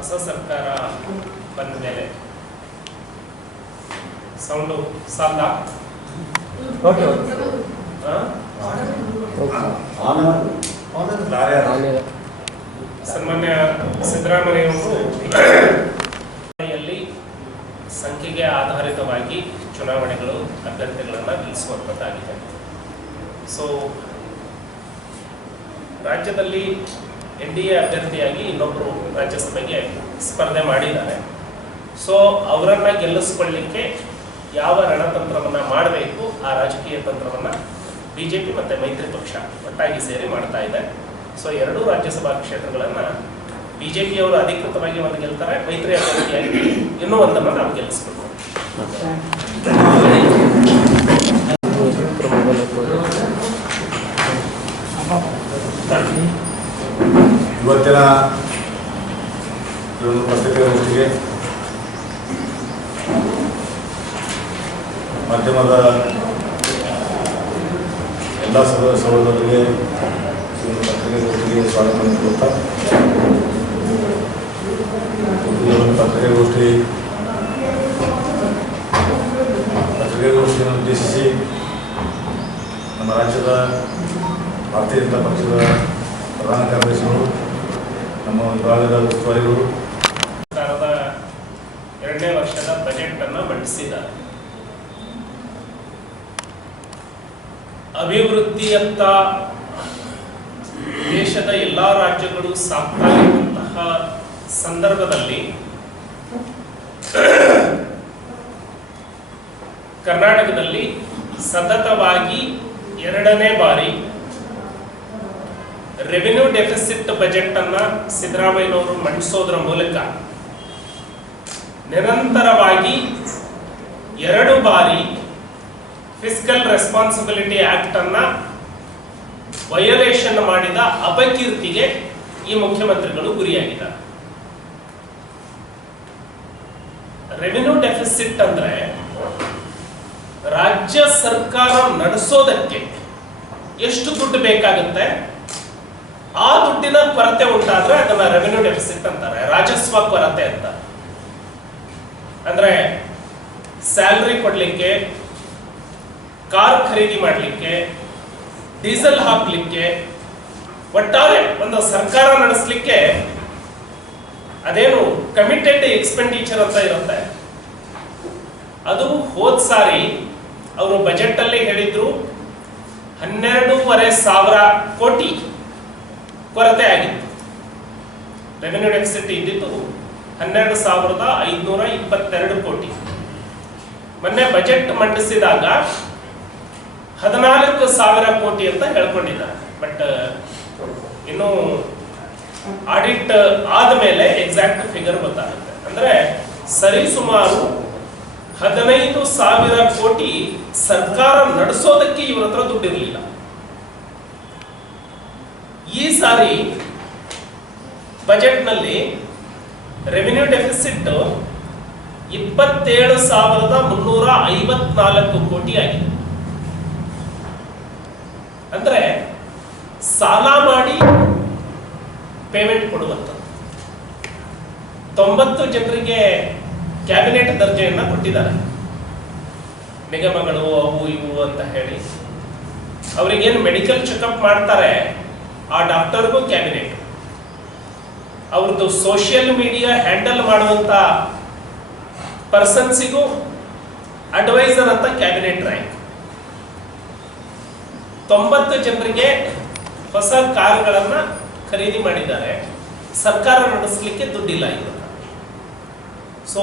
ಹೊಸ ಸರ್ಕಾರ ಬಂದ ಮೇಲೆ ಸೌಂಡು ಸಾಲ ಓಕೆ ಸನ್ಮಾನ್ಯ ಸಿದ್ದರಾಮಯ್ಯವರು ಸಂಖ್ಯೆಗೆ ಆಧಾರಿತವಾಗಿ ಚುನಾವಣೆಗಳು ಅಭ್ಯರ್ಥಿಗಳನ್ನು ನಿಲ್ಲಿಸುವಂಥದ್ದಾಗಿದೆ. ಸೊ ರಾಜ್ಯದಲ್ಲಿ ಎನ್ ಡಿ ಎ ಅಭ್ಯರ್ಥಿಯಾಗಿ ಇನ್ನೊಬ್ಬರು ರಾಜ್ಯಸಭೆಗೆ ಸ್ಪರ್ಧೆ ಮಾಡಿದ್ದಾರೆ. ಸೊ ಅವರನ್ನ ಗೆಲ್ಲಿಸ್ಕೊಳ್ಳಿಕ್ಕೆ ಯಾವ ರಣತಂತ್ರವನ್ನ ಮಾಡಬೇಕು, ಆ ರಾಜಕೀಯ ತಂತ್ರವನ್ನ ಬಿಜೆಪಿ ಮತ್ತೆ ಮೈತ್ರಿ ಪಕ್ಷ ಒಟ್ಟಾಗಿ ಸೇರಿ ಮಾಡ್ತಾ ಇದೆ. ಸೊ ಎರಡೂ ರಾಜ್ಯಸಭಾ ಕ್ಷೇತ್ರಗಳನ್ನ ಬಿಜೆಪಿಯವರು ಅಧಿಕೃತವಾಗಿ ಒಂದು ಗೆಲ್ತಾರೆ, ಮೈತ್ರಿ ಅಭ್ಯರ್ಥಿಯಾಗಿ ಇನ್ನೂ ಒಂದನ್ನು ನಾವು ಗೆಲ್ಲಿಸ್ಬೇಕು. ಈ ಒಂದು ಪತ್ರಿಕಾಗೋಷ್ಠಿಗೆ ಮಾಧ್ಯಮದ ಎಲ್ಲ ಸಹೋದರ ಸಹೋದರರಿಗೆ ಈ ಒಂದು ಪತ್ರಿಕಾಗೋಷ್ಠಿಗೆ ಸ್ವಾಗತ ಕೊಡ್ತಾ ಈ ಒಂದು ಪತ್ರಿಕಾಗೋಷ್ಠಿ ಪತ್ರಿಕಾಗೋಷ್ಠಿಯನ್ನು ಉದ್ದೇಶಿಸಿ ನಮ್ಮ ರಾಜ್ಯದ ಭಾರತೀಯ ಜನತಾ ಪಕ್ಷದ ಪ್ರಧಾನ ಕಾರ್ಯದರ್ಶಿಗಳು, ನಮ್ಮ ವಿಭಾಗದ ಉಸ್ತುವಾರಿಗಳು ಸರ್ಕಾರದ ಎರಡನೇ ವರ್ಷದ ಅನ್ನ ಅಭಿವೃದ್ಧಿಯತ್ತ ದೇಶದ ಎಲ್ಲಾ ರಾಜ್ಯಗಳು ಸಾಗ್ತಾ ಇರುವಂತಹ ಸಂದರ್ಭದಲ್ಲಿ ಕರ್ನಾಟಕದಲ್ಲಿ ಸತತವಾಗಿ ಎರಡನೇ ಬಾರಿ ರೆವಿನ್ಯೂ ಡೆಫಿಸಿಟ್ ಬಜೆಟ್ ಅನ್ನ ಸಿದ್ದರಾಮಯ್ಯನವರು ಮಂಡಿಸೋದ್ರ ಮೂಲಕ ನಿರಂತರವಾಗಿ ಎರಡು ಬಾರಿ ಫಿಸಿಕಲ್ ರೆಸ್ಪಾನ್ಸಿಬಿಲಿಟಿ ಆಕ್ಟ್ ಅನ್ನ ವಯೋಲೇಷನ್ ಮಾಡಿದ ಅಪಕೀರ್ತಿಗೆ ಈ ಮುಖ್ಯಮಂತ್ರಿಗಳು ಗುರಿಯಾಗಿದ್ದಾರೆ. ರೆವಿನ್ಯೂ ಡೆಫಿಸಿಟ್ ಅಂದ್ರೆ ರಾಜ್ಯ ಸರ್ಕಾರ ನಡೆಸೋದಕ್ಕೆ ಎಷ್ಟು ದುಡ್ಡು ಬೇಕಾಗುತ್ತೆ? ಆ ದುಡ್ಡಿನ ಕೊರತೆ ಉಂಟಾದ್ರೆ ಅದನ್ನ ರೆವೆನ್ಯೂ ಡೆಫಿಸಿಟ್ ಅಂತಾರೆ, ರಾಜಸ್ವ ಕೊರತೆ ಅಂತ. ಅಂದ್ರೆ ಸ್ಯಾಲ್ರಿ ಕೊಡಲಿಕ್ಕೆ, ಕಾರ್ ಖರೀದಿ ಮಾಡಲಿಕ್ಕೆ, ಡೀಸೆಲ್ ಹಾಕ್ಲಿಕ್ಕೆ, ಒಟ್ಟಾರೆ ಒಂದು ಸರ್ಕಾರ ನಡೆಸಲಿಕ್ಕೆ ಅದೇನು ಕಮಿಟೆಡ್ ಎಕ್ಸ್ಪೆಂಡಿಚರ್ ಅಂತ ಇರುತ್ತೆ. ಅದು ಹೋದ ಸಾರಿ ಅವರು ಬಜೆಟ್ ಅಲ್ಲಿ ಹೇಳಿದ್ರು, ಹನ್ನೆರಡೂವರೆ ಸಾವಿರ ಕೋಟಿ ಕೊರತೆ ಆಗಿತ್ತು. ರೆವೆನ್ಯೂ ಡೆಫಿಸಿಟ್ ಇದ್ದಿದ್ದು ಹನ್ನೆರಡು ಸಾವಿರದ ಐದುನೂರ ಇಪ್ಪತ್ತೆರಡು ಕೋಟಿ. ಮೊನ್ನೆ ಬಜೆಟ್ ಮಂಡಿಸಿದಾಗ ಹದಿನಾಲ್ಕು ಸಾವಿರ ಕೋಟಿ ಅಂತ ಹೇಳ್ಕೊಂಡಿದ್ದಾರೆ. ಬಟ್ ಇನ್ನು ಆಡಿಟ್ ಆದಮೇಲೆ ಎಕ್ಸಾಕ್ಟ್ ಫಿಗರ್ ಗೊತ್ತಾಗುತ್ತೆ. ಅಂದ್ರೆ ಸರಿ ಸುಮಾರು ಹದಿನೈದು ಸಾವಿರ ಕೋಟಿ ಸರ್ಕಾರ ನಡೆಸೋದಕ್ಕೆ ಇವರ ಹತ್ರ ದುಡ್ಡಿರಲಿಲ್ಲ. ಈ ಸಾರಿ ಬಜೆಟ್ನಲ್ಲಿ ರೆವಿನ್ಯೂ ಡೆಫಿಸಿಟ್ ಇಪ್ಪತ್ತೇಳು ಸಾವಿರದ ಮುನ್ನೂರ ಐವತ್ನಾಲ್ಕು ಕೋಟಿ ಆಗಿದೆ. ಅಂದ್ರೆ ಸಾಲ ಮಾಡಿ ಪೇಮೆಂಟ್ ಕೊಡುವಂಥದ್ದು. ತೊಂಬತ್ತು ಜನರಿಗೆ ಕ್ಯಾಬಿನೆಟ್ ದರ್ಜೆಯನ್ನ ಕೊಟ್ಟಿದ್ದಾರೆ. ನಿಗಮಗಳು ಅವು ಇವು ಅಂತ ಹೇಳಿ. ಅವರಿಗೇನು ಮೆಡಿಕಲ್ ಚೆಕಪ್ ಮಾಡ್ತಾರೆ ಆ ಡಾಕ್ಟರ್ಗೂ ಕ್ಯಾಬಿನೆಟ್ ಅವ್ರದ್ದು ಸೋಷಿಯಲ್ ಮೀಡಿಯಾ ಹ್ಯಾಂಡಲ್ ಮಾಡುವಂತ ಪರ್ಸನ್ಸಿಗೂ ಅಡ್ವೈಸರ್ ಅಂತ ಕ್ಯಾಬಿನೆಟ್ ರ್ಯಾಂಕ್ ತೊಂಬತ್ತು ಜನರಿಗೆ ಹೊಸ ಕಾರುಗಳನ್ನ ಖರೀದಿ ಮಾಡಿದ್ದಾರೆ. ಸರ್ಕಾರ ನಡೆಸಲಿಕ್ಕೆ ದುಡ್ಡಿಲ್ಲ ಇವರು ಸೊ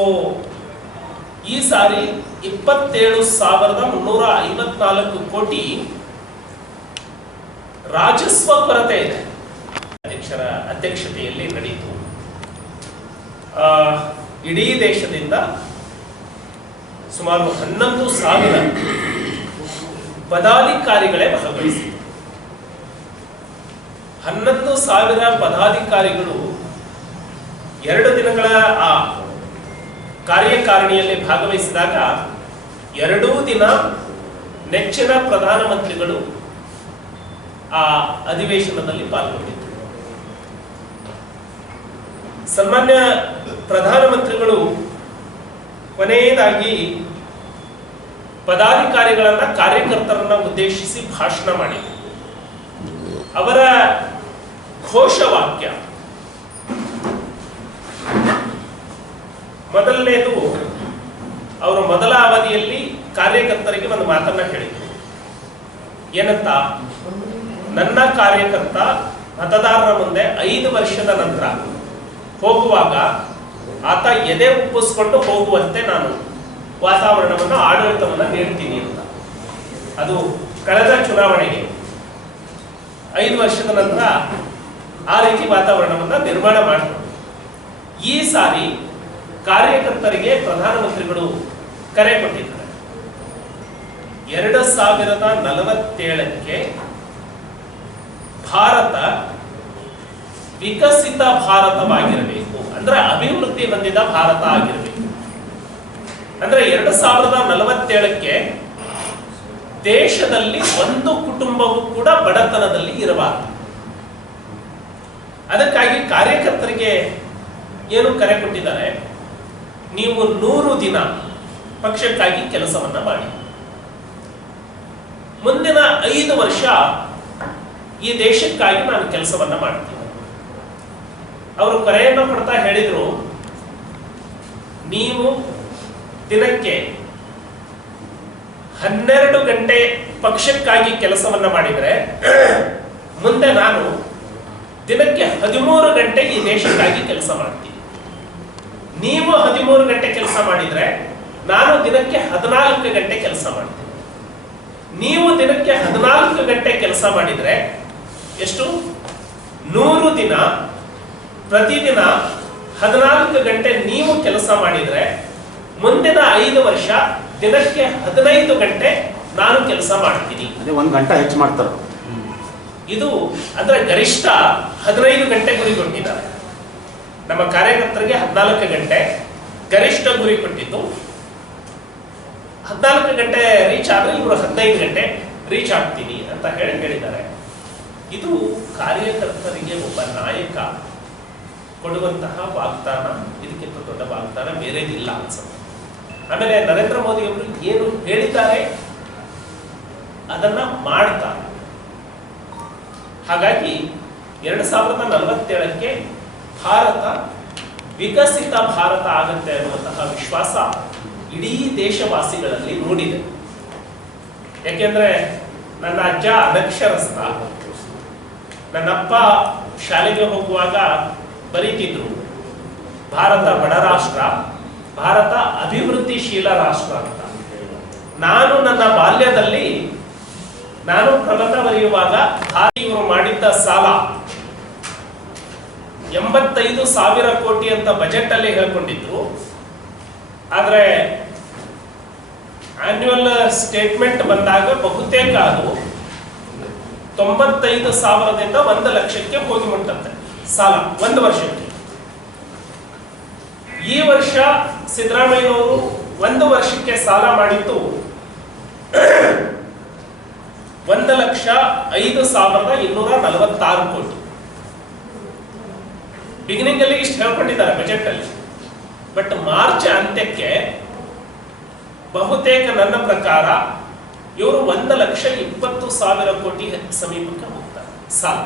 ಈ ಸಾರಿ ಇಪ್ಪತ್ತೇಳು ಸಾವಿರದ ಮುನ್ನೂರ ಐವತ್ನಾಲ್ಕು ಕೋಟಿ ರಾಜಸ್ವ ಕೊರತೆ ಇದೆ. ಅಧ್ಯಕ್ಷರ ಅಧ್ಯಕ್ಷತೆಯಲ್ಲಿ ನಡೆಯಿತು. ಇಡೀ ದೇಶದಿಂದ ಸುಮಾರು ಹನ್ನೊಂದು ಸಾವಿರ ಪದಾಧಿಕಾರಿಗಳೇ ಭಾಗವಹಿಸಿದರು ಹನ್ನೊಂದು ಸಾವಿರ ಪದಾಧಿಕಾರಿಗಳು ಎರಡು ದಿನಗಳ ಆ ಕಾರ್ಯಕಾರಿಣಿಯಲ್ಲಿ ಭಾಗವಹಿಸಿದಾಗ ಎರಡೂ ದಿನ ನೆಚ್ಚಿನ ಪ್ರಧಾನಮಂತ್ರಿಗಳು ಆ ಅಧಿವೇಶನದಲ್ಲಿ ಪಾಲ್ಗೊಂಡಿದ್ದರು. ಸನ್ಮಾನ್ಯ ಪ್ರಧಾನಮಂತ್ರಿಗಳು ಕೊನೆಯದಾಗಿ ಪದಾಧಿಕಾರಿಗಳನ್ನ ಕಾರ್ಯಕರ್ತರನ್ನ ಉದ್ದೇಶಿಸಿ ಭಾಷಣ ಮಾಡಿದರು ಅವರ ಘೋಷವಾಕ್ಯ. ಮೊದಲನೇದು, ಅವರ ಮೊದಲ ಅವಧಿಯಲ್ಲಿ ಕಾರ್ಯಕರ್ತರಿಗೆ ಒಂದು ಮಾತನ್ನ ಹೇಳಿದರು. ಏನಂತ? ನನ್ನ ಕಾರ್ಯಕರ್ತ ಮತದಾರರ ಮುಂದೆ ಐದು ವರ್ಷದ ನಂತರ ಹೋಗುವಾಗ ಆತ ಎದೆ ಉಪ್ಪಿಸ್ಕೊಂಡು ಹೋಗುವಂತೆ ನಾನು ವಾತಾವರಣವನ್ನು, ಆಡಳಿತವನ್ನು ನೀಡ್ತೀನಿ ಅಂತ. ಅದು ಕಳೆದ ಚುನಾವಣೆಗೆ ಐದು ವರ್ಷದ ನಂತರ ಆ ರೀತಿ ವಾತಾವರಣವನ್ನ ನಿರ್ಮಾಣ ಮಾಡಿದ್ರು. ಈ ಸಾರಿ ಕಾರ್ಯಕರ್ತರಿಗೆ ಪ್ರಧಾನಮಂತ್ರಿಗಳು ಕರೆ ಕೊಟ್ಟಿದ್ದಾರೆ. ಎರಡು ಸಾವಿರದ ನಲವತ್ತೇಳಕ್ಕೆ ಭಾರತ ವಿಕಸಿತ ಭಾರತವಾಗಿರಬೇಕು. ಅಂದ್ರೆ ಅಭಿವೃದ್ಧಿ ಹೊಂದಿದ ಭಾರತ ಆಗಿರಬೇಕು. ಅಂದ್ರೆ ಎರಡು ಸಾವಿರದ ನಲವತ್ತೇಳಕ್ಕೆ ದೇಶದಲ್ಲಿ ಒಂದು ಕುಟುಂಬವೂ ಕೂಡ ಬಡತನದಲ್ಲಿ ಇರಬಾರದು. ಅದಕ್ಕಾಗಿ ಕಾರ್ಯಕರ್ತರಿಗೆ ಏನು ಕರೆ ಕೊಟ್ಟಿದ್ದಾರೆ? ನೀವು ನೂರು ದಿನ ಪಕ್ಷಕ್ಕಾಗಿ ಕೆಲಸವನ್ನ ಮಾಡಿ. ಮುಂದಿನ ಐದು ವರ್ಷ ಈ ದೇಶಕ್ಕಾಗಿ ನಾನು ಕೆಲಸವನ್ನ ಮಾಡ್ತೀನಿ. ಅವರು ಕರೆಯನ್ನು ಕೊಡ್ತಾ ಹೇಳಿದ್ರು, ನೀವು ದಿನಕ್ಕೆ ಹನ್ನೆರಡು ಗಂಟೆ ಪಕ್ಷಕ್ಕಾಗಿ ಕೆಲಸವನ್ನ ಮಾಡಿದರೆ, ಮುಂದೆ ನಾನು ದಿನಕ್ಕೆ ಹದಿಮೂರು ಗಂಟೆ ಈ ದೇಶಕ್ಕಾಗಿ ಕೆಲಸ ಮಾಡ್ತೀನಿ. ನೀವು ಹದಿಮೂರು ಗಂಟೆ ಕೆಲಸ ಮಾಡಿದ್ರೆ, ನಾನು ದಿನಕ್ಕೆ ಹದಿನಾಲ್ಕು ಗಂಟೆ ಕೆಲಸ ಮಾಡ್ತೀನಿ. ನೀವು ದಿನಕ್ಕೆ ಹದಿನಾಲ್ಕು ಗಂಟೆ ಕೆಲಸ ಮಾಡಿದ್ರೆ, ಎಷ್ಟು? ನೂರು ದಿನ ಪ್ರತಿದಿನ ಹದಿನಾಲ್ಕು ಗಂಟೆ ನೀವು ಕೆಲಸ ಮಾಡಿದರೆ ಮುಂದಿನ ಐದು ವರ್ಷ ದಿನಕ್ಕೆ ಹದಿನೈದು ಗಂಟೆ ನಾನು ಕೆಲಸ ಮಾಡ್ತೀನಿ. ಅದೇ ಒಂದು ಗಂಟೆ ಹೆಚ್ಚು ಮಾಡ್ತಾರೆ. ಇದು ಅಂದ್ರೆ ಗರಿಷ್ಠ ಹದಿನೈದು ಗಂಟೆ ಗುರಿ ಕೊಟ್ಟಿದ್ದಾರೆ. ನಮ್ಮ ಕಾರ್ಯಕರ್ತರಿಗೆ ಹದಿನಾಲ್ಕು ಗಂಟೆ ಗರಿಷ್ಠ ಗುರಿ ಕೊಟ್ಟಿದ್ದು. ಹದಿನಾಲ್ಕು ಗಂಟೆ ರೀಚ್ ಆದ್ರೆ ಇವರು ಹದಿನೈದು ಗಂಟೆ ರೀಚ್ ಆಗ್ತೀನಿ ಅಂತ ಹೇಳಿ ಹೇಳಿದ್ದಾರೆ. ಇದು ಕಾರ್ಯಕರ್ತರಿಗೆ ಒಬ್ಬ ನಾಯಕ ಕೊಡುವಂತಹ ವಾಗ್ದಾನ ಇದಕ್ಕಿಂತ ದೊಡ್ಡ ವಾಗ್ದಾನ ಬೇರೆದಿಲ್ಲ ಅನ್ಸುತ್ತೆ. ಆಮೇಲೆ ನರೇಂದ್ರ ಮೋದಿ ಅವರು ಏನು ಹೇಳಿದ್ದಾರೆ? ಅದನ್ನ ಮಾಡ್ತಾರೆ. ಹಾಗಾಗಿ ಎರಡು ಸಾವಿರದ ನಲವತ್ತೇಳಕ್ಕೆ ಭಾರತ ವಿಕಸಿತ ಭಾರತ ಆಗುತ್ತೆ ಅನ್ನುವಂತಹ ವಿಶ್ವಾಸ ಇಡೀ ದೇಶವಾಸಿಗಳಲ್ಲಿ ಮೂಡಿದೆ. ಯಾಕೆಂದ್ರೆ ನನ್ನ ಅಜ್ಜ ಅನಕ್ಷರಸ್ಥ, ನನ್ನಪ್ಪ ಶಾಲೆಗೆ ಹೋಗುವಾಗ ಬರೀತಿದ್ರು. ಭಾರತ ಬಡ ರಾಷ್ಟ್ರ, ಭಾರತ ಅಭಿವೃದ್ಧಿಶೀಲ ರಾಷ್ಟ್ರ ಅಂತ. ನಾನು ನನ್ನ ಬಾಲ್ಯದಲ್ಲಿ, ನಾನು ಪ್ರಬಂಧ ಬರೆಯುವಾಗ ಇವರು ಮಾಡಿದ್ದ ಸಾಲ. ಎಂಬತ್ತೈದು ಸಾವಿರ ಕೋಟಿ ಅಂತ ಬಜೆಟ್ ಅಲ್ಲಿ ಹೇಳ್ಕೊಂಡಿದ್ರು. ಆದ್ರೆ ಆನ್ಯುವಲ್ ಸ್ಟೇಟ್ಮೆಂಟ್ ಬಂದಾಗ ಬಹುತೇಕ ಅದು ತೊಂಬತ್ತೈದು ಸಾವಿರದಿಂದ ಒಂದು ಲಕ್ಷಕ್ಕೆ ಹೋಗಿ ಮುಟ್ಟಂತೆ ಸಾಲ, ಒಂದು ವರ್ಷಕ್ಕೆ ಈ ವರ್ಷ ಸಿದ್ದರಾಮಯ್ಯನವರು ಒಂದು ವರ್ಷಕ್ಕೆ ಸಾಲ ಮಾಡಿದ್ದು ಒಂದು ಲಕ್ಷ ಐದು ಸಾವಿರದ ಇನ್ನೂರ ನಲವತ್ತಾರು ಕೋಟಿ. ಬಿಗಿನಿಂಗ್ ಅಲ್ಲಿ ಇಷ್ಟು ಹೇಳ್ಕೊಂಡಿದ್ದಾರೆ ಬಜೆಟ್ ಅಲ್ಲಿ. ಬಟ್ ಮಾರ್ಚ್ ಅಂತ್ಯಕ್ಕೆ ಬಹುತೇಕ ನನ್ನ ಪ್ರಕಾರ ಇವರು ಒಂದು ಲಕ್ಷ ಇಪ್ಪತ್ತು ಸಾವಿರ ಕೋಟಿ ಸಮೀಪಕ್ಕೆ ಹೋಗ್ತಾರೆ. ಸಾಲ.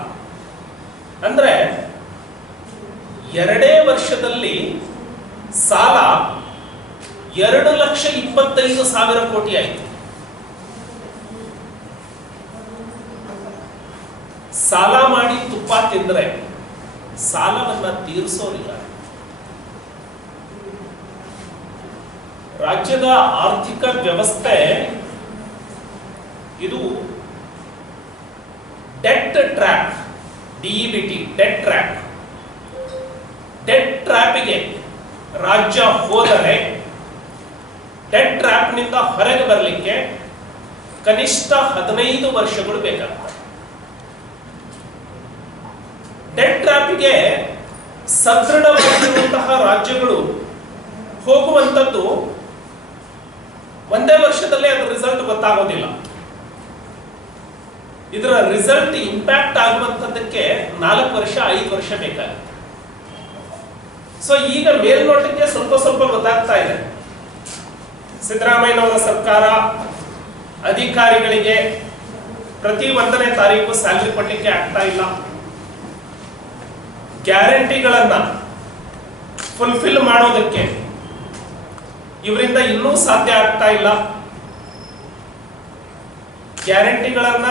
ಅಂದ್ರೆ ಎರಡೇ ವರ್ಷದಲ್ಲಿ ಸಾಲ ಎರಡು ಲಕ್ಷ ಇಪ್ಪತ್ತೈದು ಸಾವಿರ ಕೋಟಿ ಆಯಿತು. ಸಾಲ ಮಾಡಿ ತುಪ್ಪ ತಿಂದರೆ ಸಾಲವನ್ನ ತೀರಿಸೋರಿಲ್ಲ ರಾಜ್ಯದ ಆರ್ಥಿಕ ವ್ಯವಸ್ಥೆ ಇದು debt trap D E B T debt trap. ಟ್ರ್ಯಾಪಿಗೆ ರಾಜ್ಯ ಹೋದರೆ ಡೆಡ್ ಟ್ರ್ಯಾಪ್ನಿಂದ ಹೊರಗೆ ಬರಲಿಕ್ಕೆ ಕನಿಷ್ಠ ಹದಿನೈದು ವರ್ಷಗಳು ಬೇಕಾಗ್ತವೆ. ಡೆಡ್ ಟ್ರ್ಯಾಪಿಗೆ ಸದೃಢವಾಗಿರುವಂತಹ ರಾಜ್ಯಗಳು ಹೋಗುವಂಥದ್ದು ಒಂದೇ ವರ್ಷದಲ್ಲಿ ಅದರ ರಿಸಲ್ಟ್ ಗೊತ್ತಾಗೋದಿಲ್ಲ. ಇದರ ರಿಸಲ್ಟ್ ಇಂಪ್ಯಾಕ್ಟ್ ಆಗುವಂಥದ್ದಕ್ಕೆ ನಾಲ್ಕು ವರ್ಷ, ಐದು ವರ್ಷ ಬೇಕಾಗುತ್ತೆ. ಸೊ ಈಗ ಮೇಲ್ನೋಟಕ್ಕೆ ಸ್ವಲ್ಪ ಸ್ವಲ್ಪ ಗೊತ್ತಾಗ್ತಾ ಇದೆ. ಸಿದ್ದರಾಮಯ್ಯನವರ ಸರ್ಕಾರ ಅಧಿಕಾರಿಗಳಿಗೆ ಪ್ರತಿ ಒಂದನೇ ತಾರೀಕು ಸ್ಯಾಲರಿ ಕೊಡ್ಲಿಕ್ಕೆ ಆಗ್ತಾ ಇಲ್ಲ. ಗ್ಯಾರಂಟಿಗಳನ್ನ ಫುಲ್ಫಿಲ್ ಮಾಡೋದಕ್ಕೆ ಇವರಿಂದ ಇನ್ನೂ ಸಾಧ್ಯ ಆಗ್ತಾ ಇಲ್ಲ. ಗ್ಯಾರಂಟಿಗಳನ್ನ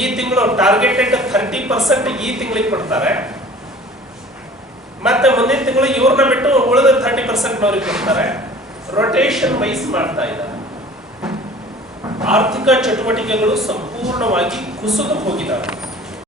ಈ ತಿಂಗಳು ಟಾರ್ಗೆಟೆಡ್ ಥರ್ಟಿ ಪರ್ಸೆಂಟ್ ಈ ತಿಂಗಳಿಗೆ ಕೊಡ್ತಾರೆ. ಮತ್ತೆ ಮುಂದಿನ ತಿಂಗಳು ಇವ್ರನ್ನ ಬಿಟ್ಟು ಉಳಿದ ತರ್ಟಿ ಪರ್ಸೆಂಟ್ ಅವ್ರಿಗೆ ಕೊಡ್ತಾರೆ. ರೊಟೇಷನ್ ವೈಸ್ ಮಾಡ್ತಾ ಇದ್ದಾರೆ. ಆರ್ಥಿಕ ಚಟುವಟಿಕೆಗಳು ಸಂಪೂರ್ಣವಾಗಿ ಕುಸಿದು ಹೋಗಿದ್ದಾವೆ.